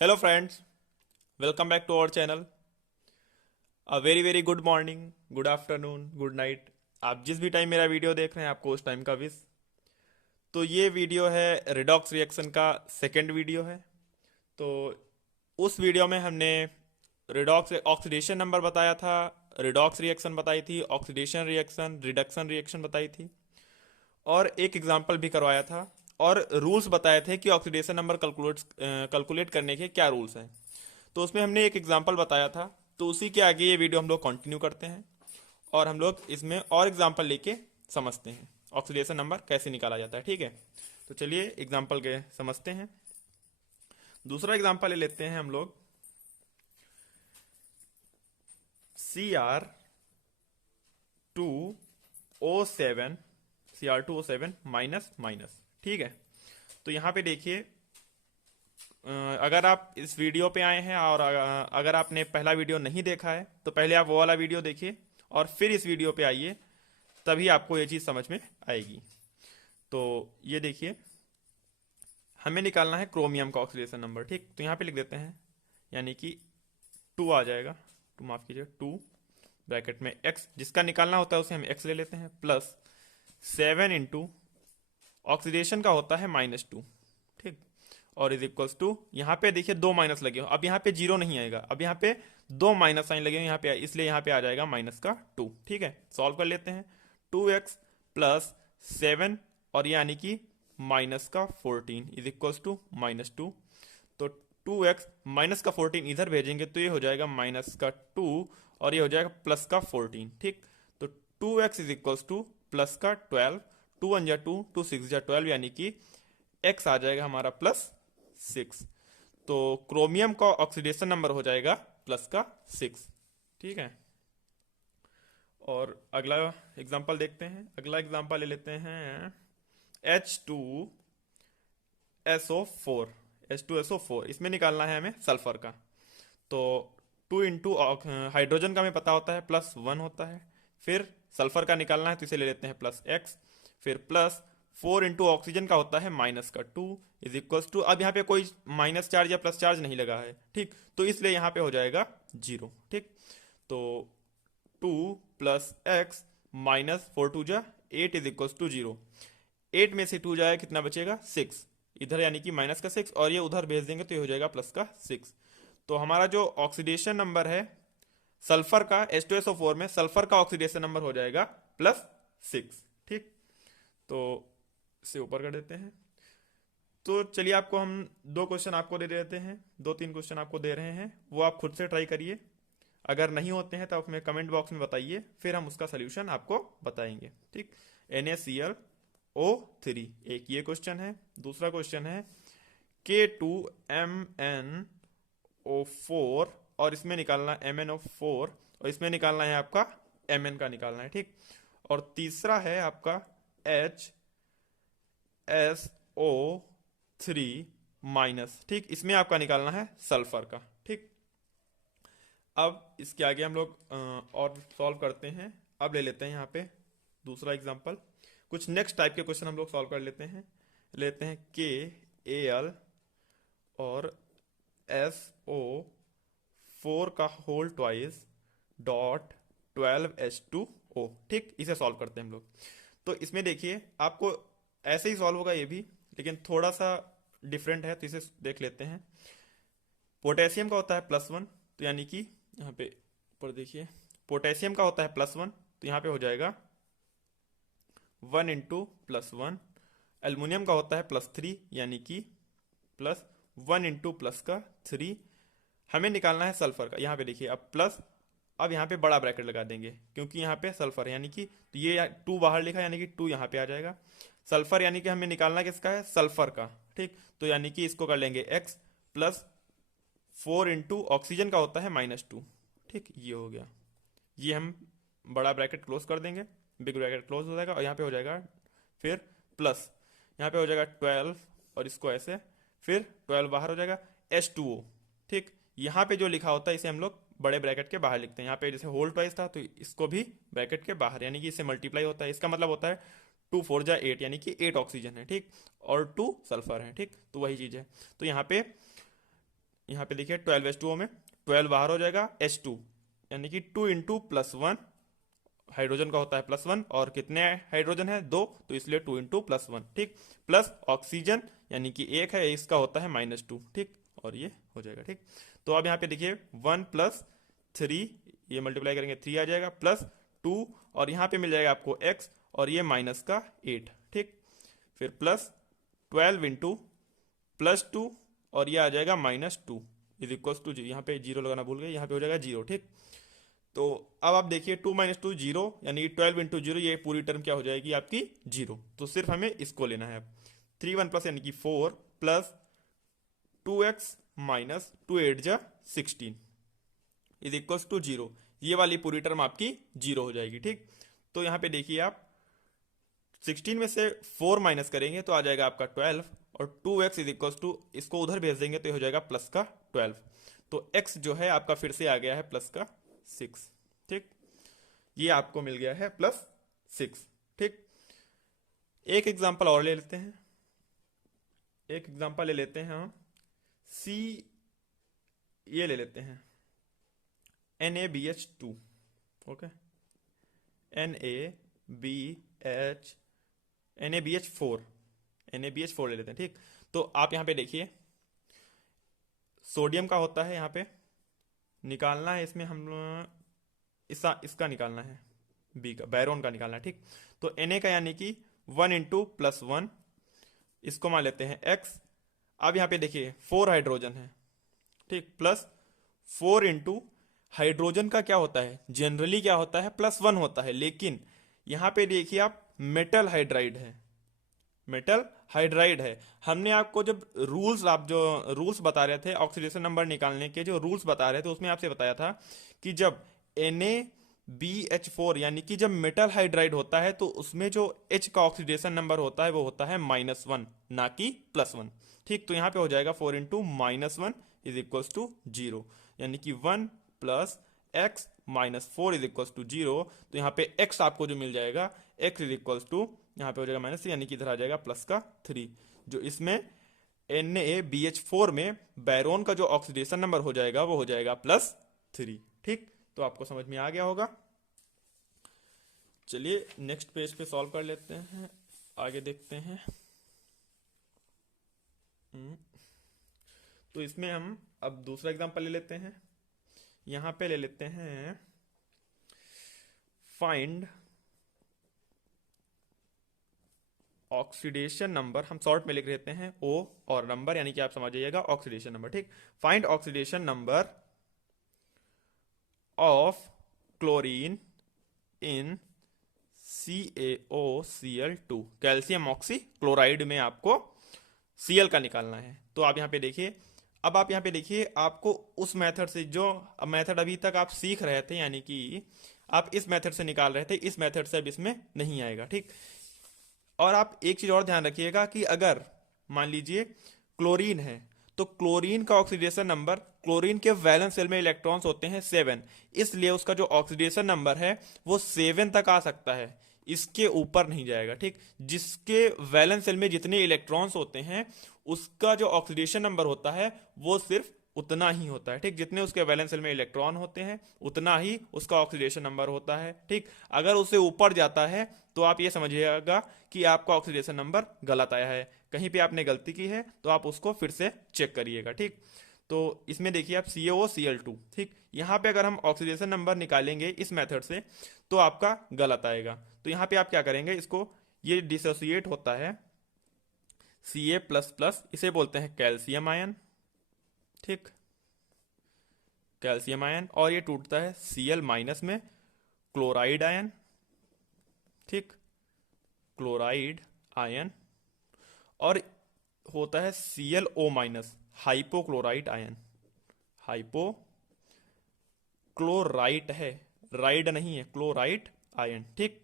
Hello friends, welcome back to our channel. A very very good morning, good afternoon, good night. आप जिस भी time मेरा video देख रहे हैं आपको उस टाइम का विश। तो ये वीडियो है रिडॉक्स रिएक्शन का सेकंड वीडियो है। तो उस वीडियो में हमने रिडॉक्स ऑक्सीडेशन नंबर बताया था, रिडॉक्स रिएक्शन बताई थी, ऑक्सीडेशन रिएक्शन, रिडक्शन रिएक्शन बताई थी और एक एग्जाम्पल भी करवाया था और रूल्स बताए थे कि ऑक्सीडेशन नंबर कैलकुलेट करने के क्या रूल्स हैं। तो उसमें हमने एक एग्जाम्पल बताया था, तो उसी के आगे ये वीडियो हम लोग कंटिन्यू करते हैं और हम लोग इसमें और एग्जाम्पल लेके समझते हैं ऑक्सीडेशन नंबर कैसे निकाला जाता है। ठीक है, तो चलिए एग्जाम्पल के समझते हैं। दूसरा एग्जाम्पल ले लेते हैं हम लोग। Cr2O7, Cr2O7 minus minus. ठीक है, तो यहाँ पे देखिए, अगर आप इस वीडियो पे आए हैं और अगर आपने पहला वीडियो नहीं देखा है तो पहले आप वो वाला वीडियो देखिए और फिर इस वीडियो पे आइए, तभी आपको ये चीज़ समझ में आएगी। तो ये देखिए, हमें निकालना है क्रोमियम का ऑक्सीडेशन नंबर। ठीक, तो यहाँ पे लिख देते हैं, यानी कि 2 आ जाएगा। 2 माफ कीजिए, 2 ब्रैकेट में एक्स, जिसका निकालना होता है उसे हम एक्स ले लेते हैं, प्लस 7 इंटू ऑक्सीडेशन का होता है -2। ठीक, और इज इक्वल्स टू, यहाँ पे देखिए दो माइनस लगे हो, अब यहाँ पे जीरो नहीं आएगा, अब यहाँ पे दो माइनस साइन लगे हो यहाँ पे, इसलिए यहाँ पे आ जाएगा -2। ठीक है, सॉल्व कर लेते हैं। 2x प्लस 7 और ये यानी कि -14 इज इक्वल्स टू -2। तो 2x -14 इधर भेजेंगे तो ये हो जाएगा -2 और ये हो जाएगा +14। ठीक, तो 2x इज इक्वल्स टू +12, 2 1 जा 2, 2 6 जा 12, यानी कि x आ जाएगा हमारा +6। तो क्रोमियम का ऑक्सीडेशन नंबर हो जाएगा +6। ठीक है, और अगला एग्जांपल देखते हैं। अगला एग्जांपल ले लेते हैं H2SO4। H2SO4 इसमें निकालना है हमें सल्फर का। तो 2 इंटू हाइड्रोजन का हमें पता होता है +1 होता है, फिर सल्फर का निकालना है तो इसे ले लेते हैं +x, फिर प्लस 4 इंटू ऑक्सीजन का होता है -2 इज इक्वल्स टू, अब यहाँ पे कोई माइनस चार्ज या प्लस चार्ज नहीं लगा है। ठीक, तो इसलिए यहाँ पे हो जाएगा 0। ठीक, तो 2 प्लस एक्स -4 2 जा 8 इज इक्वल्स टू 0। 8 में से 2 जाए कितना बचेगा 6, इधर यानी कि -6 और ये उधर भेज देंगे तो ये हो जाएगा +6। तो हमारा जो ऑक्सीडेशन नंबर है सल्फर का, H2SO4 में सल्फर का ऑक्सीडेशन नंबर हो जाएगा +6। ठीक, तो इसे ऊपर कर देते हैं। तो चलिए, आपको हम दो क्वेश्चन आपको दे देते हैं, 2 3 क्वेश्चन आपको दे रहे हैं, वो आप खुद से ट्राई करिए। अगर नहीं होते हैं तो आप हमें कमेंट बॉक्स में बताइए, फिर हम उसका सोल्यूशन आपको बताएंगे। ठीक, NaClO3 एक ये क्वेश्चन है। दूसरा क्वेश्चन है K2MnO4 और इसमें निकालना MnO4 और इसमें निकालना है आपका Mn का निकालना है। ठीक, और तीसरा है आपका HSO3 ठीक, इसमें आपका निकालना है सल्फर का। ठीक, अब इसके आगे हम लोग और सॉल्व करते हैं। अब ले लेते हैं यहाँ पे दूसरा एग्जांपल। कुछ नेक्स्ट टाइप के क्वेश्चन हम लोग सॉल्व कर लेते हैं KAl और SO4 का होल ट्वाइस डॉट 12H2O। ठीक, इसे सॉल्व करते हैं हम लोग। तो इसमें देखिए, आपको ऐसे ही सॉल्व होगा ये भी, लेकिन थोड़ा सा डिफरेंट है, तो इसे देख लेते हैं। पोटेशियम का होता है +1, तो यानी कि यहाँ पे ऊपर देखिए, पोटेशियम का होता है +1, तो यहाँ पे हो जाएगा 1 इंटू +1। एल्युमिनियम का होता है +3, यानी कि +1 इंटू प्लस का 3। हमें निकालना है सल्फर का। यहाँ पे देखिए, अब प्लस, अब यहाँ पे बड़ा ब्रैकेट लगा देंगे क्योंकि यहाँ पे सल्फर है, यानी कि तो ये 2 बाहर लिखा, यानी कि 2 यहाँ पे आ जाएगा। सल्फर यानी कि हमें निकालना किसका है, सल्फर का। ठीक, तो यानी कि इसको कर लेंगे x प्लस 4 इंटू ऑक्सीजन का होता है -2। ठीक, ये हो गया। ये हम बड़ा ब्रैकेट क्लोज कर देंगे, बिग ब्रैकेट क्लोज हो जाएगा और यहाँ पे हो जाएगा फिर प्लस, यहाँ पे हो जाएगा 12 और इसको ऐसे, फिर 12 बाहर हो जाएगा H2O। ठीक, यहाँ पे जो लिखा होता है इसे हम लोग बड़े ब्रैकेट के बाहर लिखते हैं। यहाँ पे जैसे होल ट्वाइस था तो इसको भी ब्रैकेट के बाहर, यानी कि इससे मल्टीप्लाई होता है। इसका मतलब होता है 2 4 जा 8, यानी कि 8 ऑक्सीजन है। ठीक, और 2 सल्फर है। ठीक, तो वही चीज़ है। तो यहाँ पे यहाँ पे देखिए 12H2O में 12 बाहर हो जाएगा, H2 यानी कि 2 इंटू प्लस वन, हाइड्रोजन का होता है प्लस वन, और कितने हाइड्रोजन है? 2, तो इसलिए 2 इंटू प्लस वन, ठीक। प्लस ऑक्सीजन यानी कि 1 है, इसका होता है -2, ठीक। और ये हो जाएगा, ठीक। तो अब यहाँ पे देखिए 1 प्लस 3, ये मल्टीप्लाई करेंगे 3 आ जाएगा, प्लस 2, और यहाँ पे मिल जाएगा आपको x, और ये माइनस का 8, ठीक। फिर प्लस 12 इंटू प्लस 2, और ये आ जाएगा -2 इज इक्वल्स टू, यहाँ पे जीरो लगाना भूल गए, यहाँ पे हो जाएगा 0, ठीक। तो अब आप देखिए 2 - 2 0, यानी कि 12 इंटू 0, ये पूरी टर्म क्या हो जाएगी आपकी? 0। तो सिर्फ हमें इसको लेना है। 3 1 प्लस यानी कि 4 प्लस 2x माइनस 2 8 जा 16 इज इक्वल्स टू 0। ये वाली पूरी टर्म आपकी 0 हो जाएगी, ठीक। तो यहाँ पे देखिए आप 16 में से 4 माइनस करेंगे तो आ जाएगा आपका 12, और 2x इज इक्वल्स टू, इसको उधर भेज देंगे तो ये हो जाएगा प्लस का 12। तो x जो है आपका फिर से आ गया है प्लस का 6, ठीक। ये आपको मिल गया है +6, ठीक। एक एग्जांपल और ले लेते हैं, एक एग्जांपल ले लेते हैं हम सी, ये ले लेते हैं NaBH2, ओके, NaBH4 ले लेते हैं, ठीक। तो आप यहाँ पे देखिए सोडियम का होता है, यहाँ पे निकालना है, इसमें हम इसका निकालना है, बी का, बैरोन का निकालना है, ठीक। तो Na का यानी कि 1 इंटू प्लस वन, इसको मान लेते हैं x। अब यहाँ पे देखिए 4 हाइड्रोजन है, ठीक, प्लस 4 इंटू हाइड्रोजन का क्या होता है? जनरली क्या होता है? +1 होता है, लेकिन यहाँ पे देखिए आप मेटल हाइड्राइड है, मेटल हाइड्राइड है। हमने आपको जब रूल्स बता रहे थे ऑक्सीडेशन नंबर निकालने के, जो रूल्स बता रहे थे उसमें आपसे बताया था कि जब NaBH4 यानी कि जब मेटल हाइड्राइड होता है तो उसमें जो H का ऑक्सीडेशन नंबर होता है वो होता है -1, ना कि +1, ठीक। तो यहाँ पे हो जाएगा 4 इंटू -1 इज इक्वल्स टू 0, यानी कि 1 plus x minus 4 is equals to 0। तो यहाँ पे x आपको जो मिल जाएगा, x इज इक्वल्स टू, यहाँ पे हो जाएगा -3, यानी कि इधर आ जाएगा प्लस का 3, जो इसमें NaBH4 में बैरोन का जो ऑक्सीडेशन नंबर हो जाएगा वो हो जाएगा +3, ठीक। तो आपको समझ में आ गया होगा। चलिए नेक्स्ट पेज पे सॉल्व कर लेते हैं, आगे देखते हैं। तो इसमें हम अब दूसरा एग्जांपल ले लेते हैं, यहां पे ले लेते हैं फाइंड ऑक्सीडेशन नंबर, हम शॉर्ट में लिख लेते हैं O और नंबर, यानी कि आप समझ जाइएगा ऑक्सीडेशन नंबर, ठीक। Find oxidation number of chlorine in CaOCl2, calcium oxy chloride में आपको Cl का निकालना है। तो आप यहाँ पे देखिए, अब आप यहाँ पे देखिए आपको उस मेथड से, जो मेथड अभी तक आप सीख रहे थे, यानी कि आप इस मेथड से निकाल रहे थे, इस मेथड से अब इसमें नहीं आएगा, ठीक। और आप एक चीज और ध्यान रखिएगा कि अगर मान लीजिए क्लोरीन है तो क्लोरीन का ऑक्सीडेशन नंबर, क्लोरीन के वैलेंस शेल में इलेक्ट्रॉन्स होते हैं 7, इसलिए उसका जो ऑक्सीडेशन नंबर है वो 7 तक आ सकता है, इसके ऊपर नहीं जाएगा, ठीक। जिसके वैलेंस शेल में जितने इलेक्ट्रॉन्स होते हैं उसका जो ऑक्सीडेशन नंबर होता है वो सिर्फ उतना ही होता है, ठीक। जितने उसके वैलेंस शेल में इलेक्ट्रॉन होते हैं उतना ही उसका ऑक्सीडेशन नंबर होता है, ठीक। अगर उससे ऊपर जाता है तो आप ये समझिएगा कि आपका ऑक्सीडेशन नंबर गलत आया है, कहीं पे आपने गलती की है, तो आप उसको फिर से चेक करिएगा, ठीक। तो इसमें देखिए आप CaOCl2, ठीक, यहाँ पे अगर हम ऑक्सीडेशन नंबर निकालेंगे इस मेथड से तो आपका गलत आएगा। तो यहाँ पे आप क्या करेंगे, इसको, ये डिसोसिएट होता है Ca++, इसे बोलते हैं कैल्शियम आयन, ठीक, कैल्शियम आयन, और ये टूटता है Cl- में क्लोराइड आयन, ठीक, क्लोराइड आयन, और होता है ClO- हाइपोक्लोराइट आयन, हाइपोक्लोराइट है, राइड नहीं है, क्लोराइट आयन, ठीक।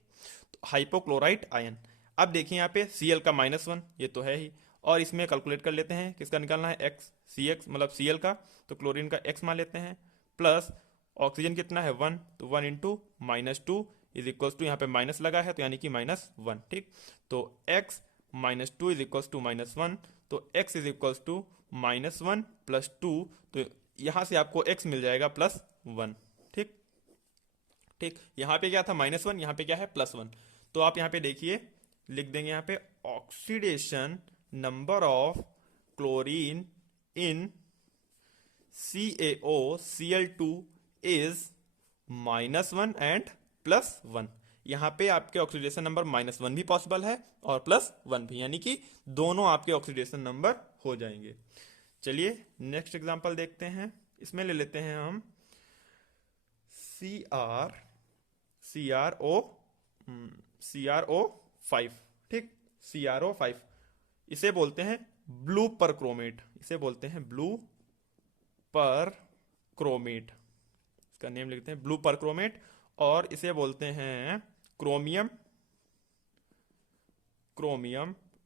तो हाइपोक्लोराइट आयन। अब देखिए यहाँ पे Cl का -1, ये तो है ही, और इसमें कैलकुलेट कर लेते हैं, किसका निकालना है, x, Cx मतलब Cl का, तो क्लोरीन का x मान लेते हैं, प्लस ऑक्सीजन कितना है 1, तो 1 इंटू -2 इज इक्वल्स टू, यहाँ पे माइनस लगा है तो यानी कि -1, ठीक। तो x -2 इज इक्वल्स टू -1, तो x इज इक्वल्स टू -1 + 2, तो यहां से आपको x मिल जाएगा +1। ठीक ठीक, यहाँ पे क्या था -1, यहाँ पे क्या है +1। तो आप यहाँ पे देखिए, लिख देंगे यहाँ पे oxidation number of chlorine in CaOCl2 is -1 and +1। यहाँ पे आपके ऑक्सीडेशन नंबर -1 भी पॉसिबल है और +1 भी, यानी कि दोनों आपके ऑक्सीडेशन नंबर हो जाएंगे। चलिए नेक्स्ट एग्जांपल देखते हैं। इसमें ले लेते हैं हम CrO CrO5। ठीक, CrO5 इसे बोलते हैं ब्लू परक्रोमेट, इसे बोलते हैं ब्लू परक्रोमेट, इसका नेम लिखते हैं ब्लू परक्रोमेट। और इसे बोलते हैं क्रोमियम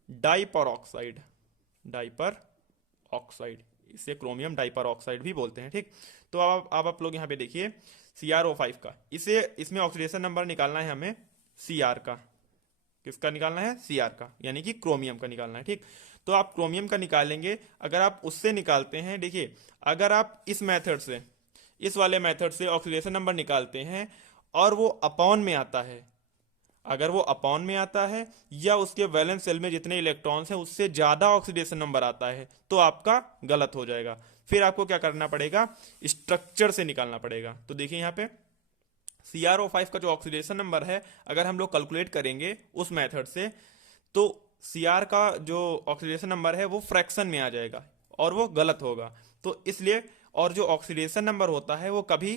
डाइपर ऑक्साइड, इसे क्रोमियम डाइपर ऑक्साइड भी बोलते हैं। ठीक, तो अब आप लोग यहाँ पे देखिए CrO5 का, इसमें ऑक्सीडेशन नंबर निकालना है हमें Cr का। किसका निकालना है? Cr का, यानी कि क्रोमियम का निकालना है। ठीक, तो आप क्रोमियम का निकालेंगे। अगर आप उससे निकालते हैं, देखिए अगर आप इस मेथड से, इस वाले मेथड से ऑक्सीडेशन नंबर निकालते हैं और वो अपॉन में आता है, अगर वो अपॉन में आता है या उसके वैलेंस शेल में जितने इलेक्ट्रॉन्स हैं उससे ज्यादा ऑक्सीडेशन नंबर आता है, तो आपका गलत हो जाएगा। फिर आपको क्या करना पड़ेगा? स्ट्रक्चर से निकालना पड़ेगा। तो देखिए यहाँ पे CrO5 का जो ऑक्सीडेशन नंबर है, अगर हम लोग कैलकुलेट करेंगे उस मेथड से, तो Cr का जो ऑक्सीडेशन नंबर है वो फ्रैक्शन में आ जाएगा और वो गलत होगा। तो इसलिए, और जो ऑक्सीडेशन नंबर होता है वो कभी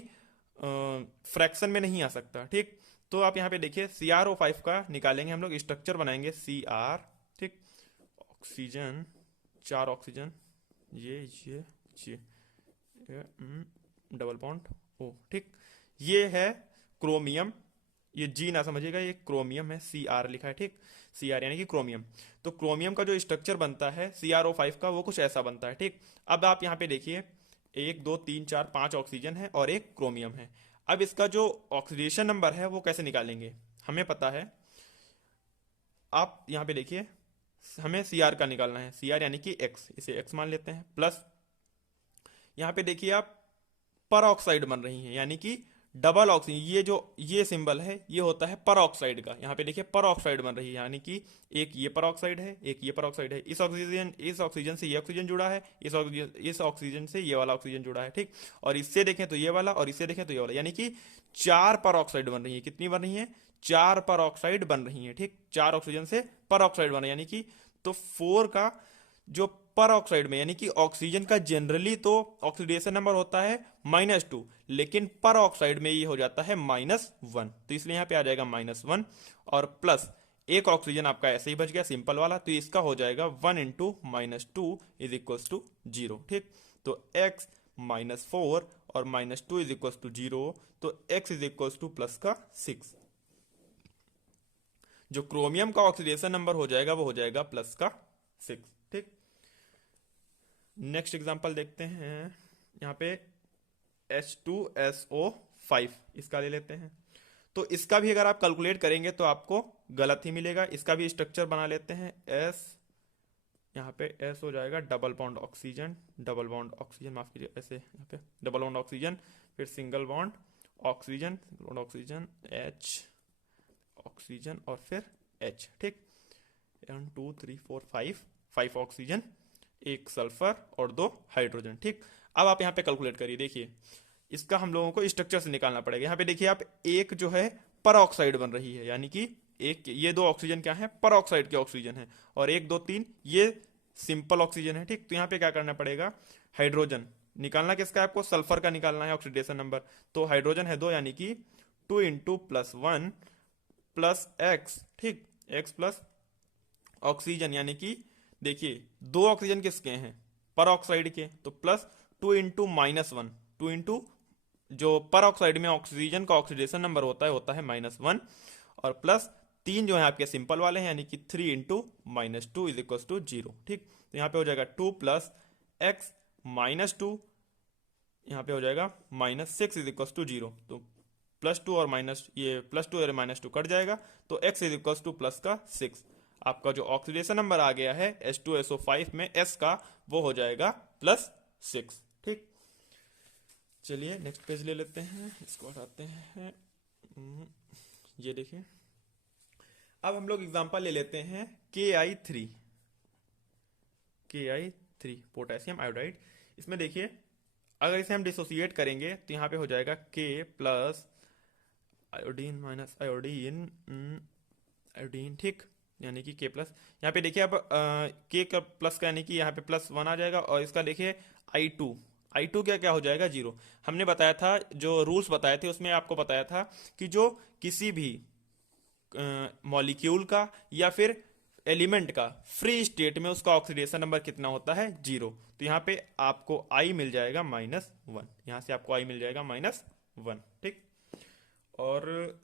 फ्रैक्शन में नहीं आ सकता। ठीक, तो आप यहाँ पे देखिए CrO5 का निकालेंगे हम लोग, स्ट्रक्चर बनाएंगे Cr। ठीक, ऑक्सीजन, 4 ऑक्सीजन, ये डबल बॉन्ड O। ठीक, ये है क्रोमियम, ये G ना समझिएगा, ये क्रोमियम है, Cr लिखा है। ठीक, Cr यानी कि क्रोमियम। तो क्रोमियम का जो स्ट्रक्चर बनता है CrO5 का, वो कुछ ऐसा बनता है। ठीक, अब आप यहाँ पे देखिए 1 2 3 4 5 ऑक्सीजन है और एक क्रोमियम है। अब इसका जो ऑक्सीडेशन नंबर है वो कैसे निकालेंगे? हमें पता है, आप यहाँ पे देखिए हमें Cr का निकालना है, Cr यानी कि X, इसे X मान लेते हैं, प्लस यहाँ पे देखिए आप पर ऑक्साइड बन रही है, यानी कि डबल ऑक्सीजन, ये सिंबल है ये होता है पर ऑक्साइड का। यहाँ पे देखिए पर ऑक्साइड बन रही है, यानी कि एक ये पर ऑक्साइड है, एक ये पर ऑक्साइड है। इस ऑक्सीजन से ये ऑक्सीजन जुड़ा है, इस ऑक्सीजन से ये वाला ऑक्सीजन जुड़ा है। ठीक, और इससे देखें तो ये वाला, और इससे देखें तो ये वाला, यानी कि 4 पर ऑक्साइड बन रही है। कितनी बन रही है? 4 पर ऑक्साइड बन रही है। ठीक, 4 ऑक्सीजन से पर ऑक्साइड बन रही है, यानी कि तो 4 का जो पर ऑक्साइड में, यानी कि ऑक्सीजन का जनरली तो ऑक्सीडेशन नंबर होता है -2, लेकिन पर ऑक्साइड में ये हो जाता है -1, तो इसलिए यहाँ पे आ जाएगा -1 और प्लस एक ऑक्सीजन आपका ऐसे ही बच गया सिंपल वाला, तो इसका हो जाएगा 1 × -2 = 0। ठीक, तो x -4 और -2 = 0, तो x +6। जो क्रोमियम का ऑक्सीडेशन नंबर हो जाएगा वो हो जाएगा +6। ठीक, नेक्स्ट एग्जांपल देखते हैं। यहाँ पे H2SO5 इसका ले लेते हैं। तो इसका भी अगर आप कैलकुलेट करेंगे तो आपको गलत ही मिलेगा। इसका भी स्ट्रक्चर बना लेते हैं। S, यहाँ पे S हो जाएगा डबल बॉन्ड ऑक्सीजन, माफ कीजिए, ऐसे यहाँ पे डबल बॉन्ड ऑक्सीजन, फिर single bond oxygen, H oxygen और फिर H। ठीक, 1 2 3 4 5 ऑक्सीजन, 1 सल्फर और 2 हाइड्रोजन। ठीक, अब आप यहाँ पे कैलकुलेट करिए। देखिए इसका हम लोगों को स्ट्रक्चर से निकालना पड़ेगा। यहाँ पे देखिए आप एक जो है पर ऑक्साइड बन रही है, यानी कि एक ये 2 ऑक्सीजन क्या है? पर ऑक्साइड के ऑक्सीजन है, और 1 2 3 ये सिंपल ऑक्सीजन है। ठीक, तो यहाँ पे क्या करना पड़ेगा? हाइड्रोजन निकालना किसका है आपको? सल्फर का निकालना है ऑक्सीडेशन नंबर। तो हाइड्रोजन है 2, यानी कि 2 × +1 + x। ठीक, x प्लस ऑक्सीजन, यानी कि देखिए 2 ऑक्सीजन किसके हैं? पर ऑक्साइड के, तो प्लस 2 × -1, 2 × जो पर ऑक्साइड में ऑक्सीजन का ऑक्सीडेशन नंबर होता है -1, और प्लस 3 जो है आपके सिंपल वाले हैं, यानी कि 3 × -2 = 0। ठीक, तो यहाँ पे हो जाएगा 2 + x -2, यहाँ पे हो जाएगा -6 = 0। तो +2 और -2 और -2 कट जाएगा, तो x + +6। आपका जो ऑक्सीडेशन नंबर आ गया है H2SO5 में S का, वो हो जाएगा +6। ठीक, चलिए नेक्स्ट पेज ले लेते हैं, इसको हटाते हैं। ये देखिए, अब हम लोग एग्जांपल ले लेते हैं KI3, KI3 पोटेशियम आयोडाइड। इसमें देखिए, अगर इसे हम डिसोसिएट करेंगे तो यहाँ पे हो जाएगा K plus iodine minus iodine, iodine. ठीक, यानी कि K प्लस, यहाँ पे देखिए अब K का प्लस का यानी कि यहाँ पे +1 आ जाएगा, और इसका देखिए I2 क्या क्या हो जाएगा 0। हमने बताया था, जो रूल्स बताए थे उसमें आपको बताया था कि जो किसी भी मॉलिक्यूल का या फिर एलिमेंट का फ्री स्टेट में उसका ऑक्सीडेशन नंबर कितना होता है 0। तो यहाँ पे आपको I मिल जाएगा -1, यहाँ से आपको I मिल जाएगा -1। ठीक, और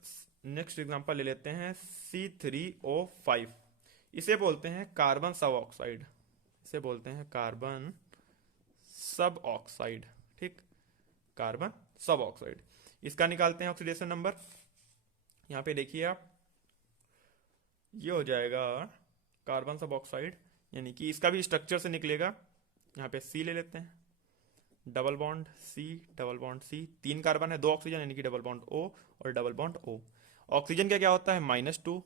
नेक्स्ट एग्जांपल ले लेते हैं C3O5। इसे बोलते हैं कार्बन सब ऑक्साइड, इसे बोलते हैं कार्बन सब ऑक्साइड। ठीक, कार्बन सब ऑक्साइड, इसका निकालते हैं ऑक्सीडेशन नंबर। यहाँ पे देखिए आप, ये हो जाएगा कार्बन सब ऑक्साइड, यानी कि इसका भी स्ट्रक्चर से निकलेगा। यहाँ पे C ले लेते हैं, double bond C, double bond C, 3 carbon है 2 ऑक्सीजन, यानी कि डबल बॉन्ड O और डबल बॉन्ड O। ऑक्सीजन का क्या होता है -2,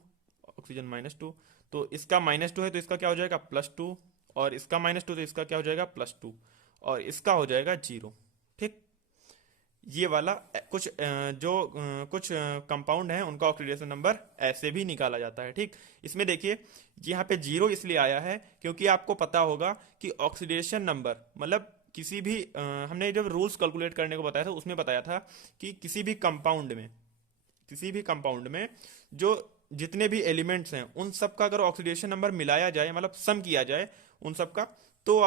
ऑक्सीजन -2, तो इसका -2 है तो इसका क्या हो जाएगा +2, और इसका -2 तो इसका क्या हो जाएगा +2, और इसका हो जाएगा 0। ठीक, ये वाला कुछ कंपाउंड है उनका ऑक्सीडेशन नंबर ऐसे भी निकाला जाता है। ठीक, इसमें देखिए यहाँ पे 0 इसलिए आया है क्योंकि आपको पता होगा कि ऑक्सीडेशन नंबर मतलब किसी भी हमने जब रूल्स कैलकुलेट करने को बताया था उसमें बताया था कि किसी भी कंपाउंड में जो जितने भी एलिमेंट्स हैं उन सब का अगर ऑक्सीडेशन नंबर मिलाया जाए, मतलब सम किया जाए उन सब का, तो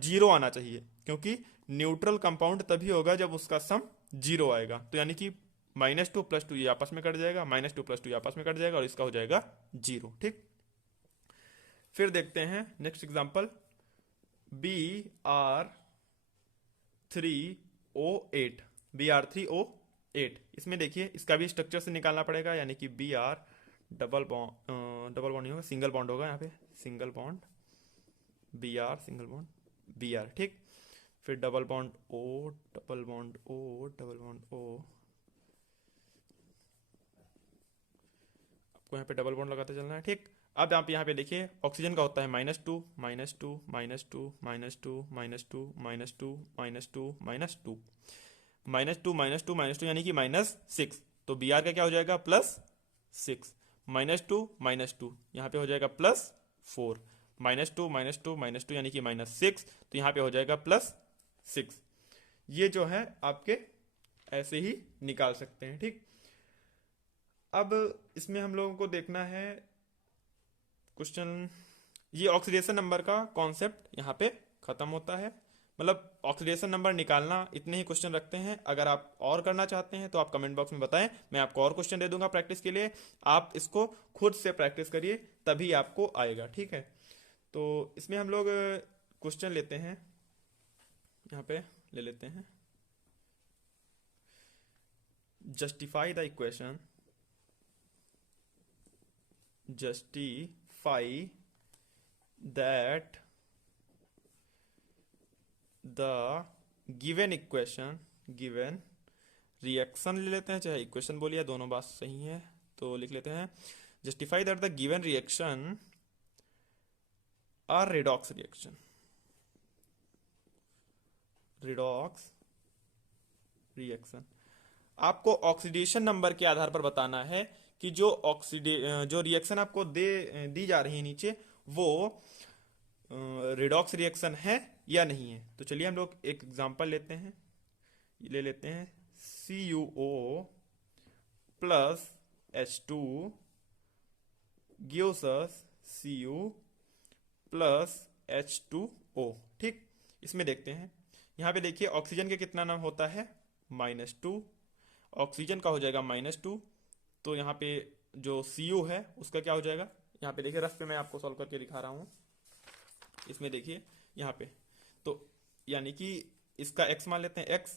0 आना चाहिए, क्योंकि न्यूट्रल कंपाउंड तभी होगा जब उसका सम 0 आएगा। तो यानी कि -2 + 2 ये आपस में कट जाएगा, -2 + 2 ये आपस में कट जाएगा, और इसका हो जाएगा 0। ठीक, फिर देखते हैं नेक्स्ट एग्जांपल Br3O8। इसमें देखिए, इसका भी स्ट्रक्चर से निकालना पड़ेगा, यानी कि Br डबल बॉन्ड नहीं होगा, सिंगल बॉन्ड होगा, यहाँ पे single bond Br, single bond Br। ठीक, फिर double bond O, double bond O, double bond O, आपको यहाँ पे डबल बॉन्ड लगाते चलना है। ठीक, अब आप यहाँ पे देखिए, ऑक्सीजन का होता है -2 -2 -2 -2 -2 -2 -2 -2 यानी कि -6, तो Br का क्या हो जाएगा +6, -2 यहाँ पे हो जाएगा +4, -2 -2 -2 यानी कि -6, तो यहाँ पे हो जाएगा +6। ये जो है आपके ऐसे ही निकाल सकते हैं। ठीक, अब इसमें हम लोगों को देखना है क्वेश्चन, ये ऑक्सीडेशन नंबर का कॉन्सेप्ट यहाँ पे खत्म होता है, मतलब ऑक्सीडेशन नंबर निकालना इतने ही क्वेश्चन रखते हैं। अगर आप और करना चाहते हैं तो आप कमेंट बॉक्स में बताएं, मैं आपको और क्वेश्चन दे दूंगा प्रैक्टिस के लिए। आप इसको खुद से प्रैक्टिस करिए, तभी आपको आएगा। ठीक है, तो इसमें हम लोग क्वेश्चन लेते हैं, यहाँ पे ले लेते हैं, justify the equation, justify that the given equation, given reaction ले लेते हैं, चाहे इक्वेशन बोलिए, दोनों बात सही है, तो लिख लेते हैं justify that the given reaction are redox reaction, redox reaction. आपको ऑक्सीडेशन नंबर के आधार पर बताना है कि जो रिएक्शन आपको दी जा रही है नीचे, वो रिडॉक्स रिएक्शन है या नहीं है। तो चलिए हम लोग एक एग्जांपल लेते हैं, ले लेते हैं CuO plus H2 gives us Cu plus H2O। ठीक, इसमें देखते हैं, यहाँ पे देखिए ऑक्सीजन के कितना नाम होता है -2, ऑक्सीजन का हो जाएगा -2, तो यहाँ पे जो Cu है उसका क्या हो जाएगा, यहाँ पे देखिए रफ पे मैं आपको सॉल्व करके दिखा रहा हूँ। इसमें देखिए यहाँ पे, तो यानी कि इसका x मान लेते हैं x,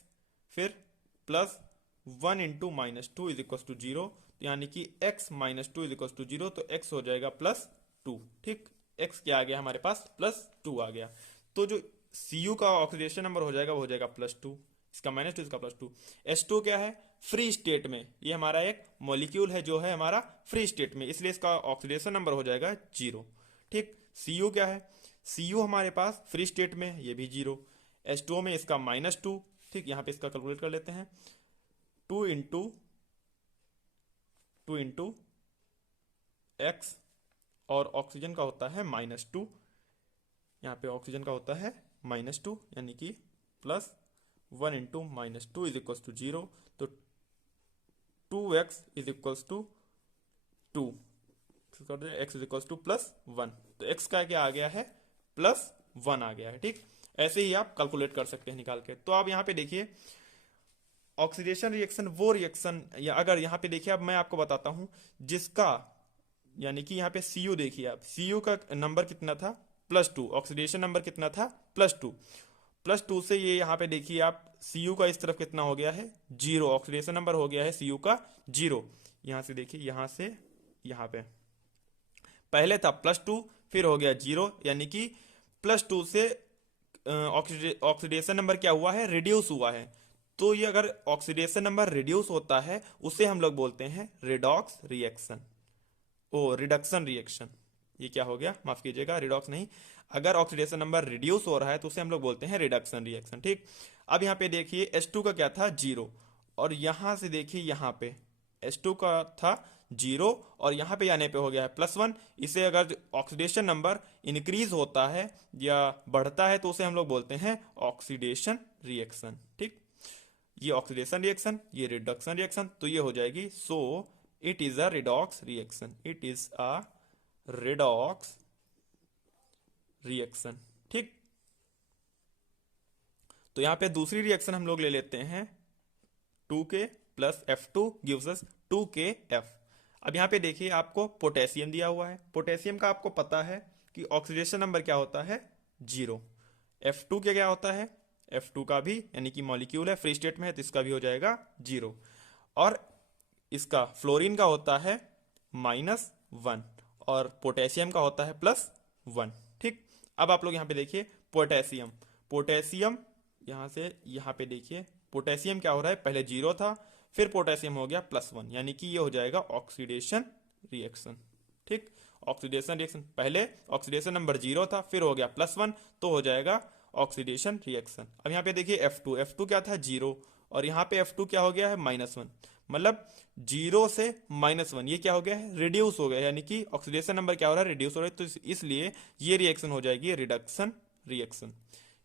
फिर +1 × -2 = 0, यानी कि x - 2 = 0, तो x हो जाएगा +2। 2। ठीक, x क्या आ गया हमारे पास, +2 आ गया। तो जो Cu का ऑक्सीडेशन नंबर हो जाएगा वो हो जाएगा +2, इसका -2, इसका +2। H2 क्या है, फ्री स्टेट में, ये हमारा एक मॉलिक्यूल है जो है हमारा फ्री स्टेट में, इसलिए इसका ऑक्सीडेशन नंबर हो जाएगा 0। ठीक, Cu क्या है, Cu हमारे पास फ्री स्टेट में, ये भी 0। H2O में इसका -2। ठीक, यहाँ पे इसका कैलकुलेट कर लेते हैं, 2 इंटू x, और ऑक्सीजन का होता है -2, यहाँ पे ऑक्सीजन का होता है -2, यानी कि +1 इंटू -2 इज इक्वल टू 0। तो 2x is equal to 2, x is equal to +1, तो x का क्या आ गया है, +1 आ गया है। ठीक, ऐसे ही आप कैलकुलेट कर सकते हैं निकाल के। तो आप यहाँ पे देखिए ऑक्सीडेशन रिएक्शन वो रिएक्शन, या अगर यहाँ पे देखिए अब मैं आपको बताता हूँ जिसका, यानी कि यहाँ पे Cu देखिए आप, Cu का नंबर कितना था, +2, ऑक्सीडेशन नंबर कितना था, +2 से ये यहाँ पे देखिए आप Cu का इस तरफ कितना हो गया है, 0, ऑक्सीडेशन नंबर हो गया है Cu का 0। यहाँ से देखिए, यहाँ से यहाँ पे पहले था +2, फिर हो गया 0, यानी कि +2 से ऑक्सीडेशन नंबर क्या हुआ है, रिड्यूस हुआ है। तो ये अगर ऑक्सीडेशन नंबर रिड्यूस होता है उसे हम लोग बोलते हैं रिडॉक्स रिएक्शन, रिडक्शन रिएक्शन। ये क्या हो गया, माफ कीजिएगा, रिडॉक्स नहीं, अगर ऑक्सीडेशन नंबर रिड्यूस हो रहा है तो उसे हम लोग बोलते हैं रिडक्शन रिएक्शन। ठीक, अब यहाँ पे देखिए H2 का क्या था, 0, और यहाँ से देखिए यहाँ पे H2 का था 0, और यहाँ पे आने पे हो गया है +1। इसे अगर ऑक्सीडेशन नंबर इंक्रीज होता है या बढ़ता है तो उसे हम लोग बोलते हैं ऑक्सीडेशन रिएक्शन। ठीक, ये ऑक्सीडेशन रिएक्शन, ये रिडक्शन रिएक्शन, तो ये हो जाएगी, so it is a redox reaction, it is a redox reaction. ठीक, तो यहां पे दूसरी रिएक्शन हम लोग ले लेते हैं, 2K + F2 gives us 2KF। अब यहां पे देखिए आपको पोटेशियम दिया हुआ है, पोटेशियम का आपको पता है कि ऑक्सीडेशन नंबर क्या होता है, 0। F2 क्या होता है, F2 का भी, यानी कि मॉलिक्यूल है, फ्री स्टेट में है, तो इसका भी हो जाएगा 0। और इसका फ्लोरीन का होता है -1, और पोटेशियम का होता है +1। ठीक, अब आप लोग यहाँ पे देखिए पोटेशियम, पोटेशियम यहाँ से यहाँ पे देखिए पोटेशियम क्या हो रहा है, पहले 0 था, फिर पोटेशियम हो गया +1, यानी कि ये हो जाएगा ऑक्सीडेशन रिएक्शन। ठीक, ऑक्सीडेशन रिएक्शन, पहले ऑक्सीडेशन नंबर 0 था, फिर हो गया +1, तो हो जाएगा ऑक्सीडेशन रिएक्शन। अब यहाँ पे देखिए F2 क्या था, 0, और यहाँ पे F2 क्या हो गया है, -1, मतलब 0 से -1, ये क्या हो गया है, रिड्यूस हो गया, यानी कि ऑक्सीडेशन नंबर क्या हो रहा है, रिड्यूस हो रहा है, तो इसलिए ये रिएक्शन हो जाएगी रिडक्शन रिएक्शन।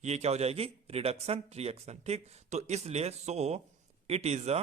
ये क्या हो जाएगी, रिडक्शन रिएक्शन। ठीक, तो इसलिए सो इट इज अ